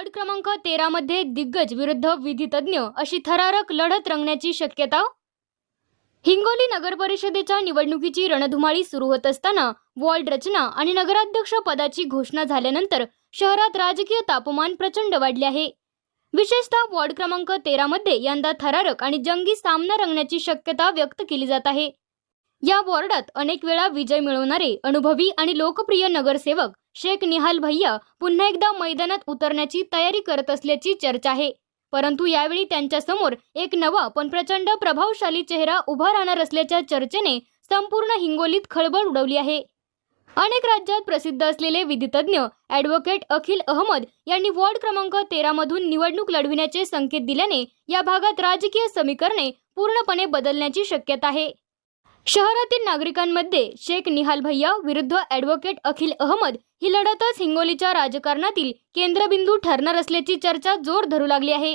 Ward क्रमांक 13 मध्ये दिग्गज विरुद्ध विधितज्ञ अशी थरारक लढत रंगण्याची शक्यता. हिंगोली नगर परिषदेच्या निवडणुकीची रणधुमाळी सुरू होत असताना वॉर्ड रचना आणि नगराध्यक्ष पदाची घोषणा झाल्यानंतर शहरात राजकीय तापमान प्रचंड वाढले आहे. विशेषतः वॉर्ड क्रमांक 13 मध्ये यंदा थरारक आणि जंगी सामना रंगण्याची शक्यता व्यक्त केली जात आहे. या वॉर्डात अनेक वेळा विजय मिळवणारे अनुभवी आणि लोकप्रिय नगरसेवक शेख निहाल भैया पुन्हा एकदा मैदानात उतरण्याची तयारी करत असल्याची चर्चा आहे. परंतु यावेळी त्यांच्या समोर एक नवा पण प्रचंड प्रभावशाली चेहरा उभा राहणार असल्याच्या चर्चेने संपूर्ण हिंगोलीत खळबळ उडवली आहे. अनेक राज्यात प्रसिद्ध असलेले विधितज्ञ ॲडव्होकेट अखिल अहमद यांनी वॉर्ड क्रमांक 13 मधून निवडणूक लढविण्याचे संकेत दिल्याने या भागात राजकीय समीकरणे पूर्णपणे बदलण्याची शक्यता आहे. शहरातील नागरिकांमध्ये शेख निहाल भैया विरुद्ध ॲडव्होकेट अखिल अहमद ही लढतच हिंगोलीच्या राजकारणातील केंद्रबिंदू ठरणार असल्याची चर्चा जोर धरू लागली आहे.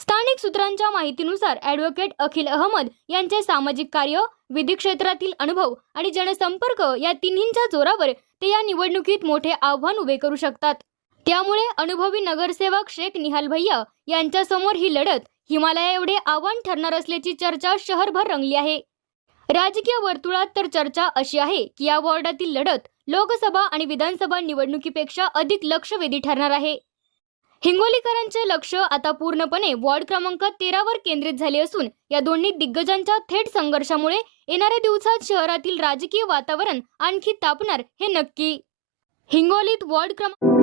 स्थानिक सूत्रांच्या माहितीनुसार ॲडव्होकेट अखिल अहमद यांचे सामाजिक कार्य, विधी क्षेत्रातील अनुभव आणि जनसंपर्क या तिन्हींच्या जोरावर ते या निवडणुकीत मोठे आव्हान उभे करू शकतात. त्यामुळे अनुभवी नगरसेवक शेख निहाल भैया यांच्या समोर ही लढत हिमालया एवढे आव्हान ठरणार असल्याची चर्चा शहरभर रंगली आहे. राजकीय वर्तुळात तर चर्चा अशी आहे की या वॉर्डातील लढत लोकसभा आणि विधानसभा निवडणुकीपेक्षा अधिक लक्षवेधी ठरणार आहे. हिंगोलीकरांचे लक्ष आता पूर्णपणे वॉर्ड क्रमांक 13 वर केंद्रित झाले असून या दोन्ही दिग्गजांच्या थेट संघर्षामुळे येणाऱ्या दिवसात शहरातील राजकीय वातावरण आणखी तापणार हे नक्की. हिंगोलीत वॉर्ड क्रमांक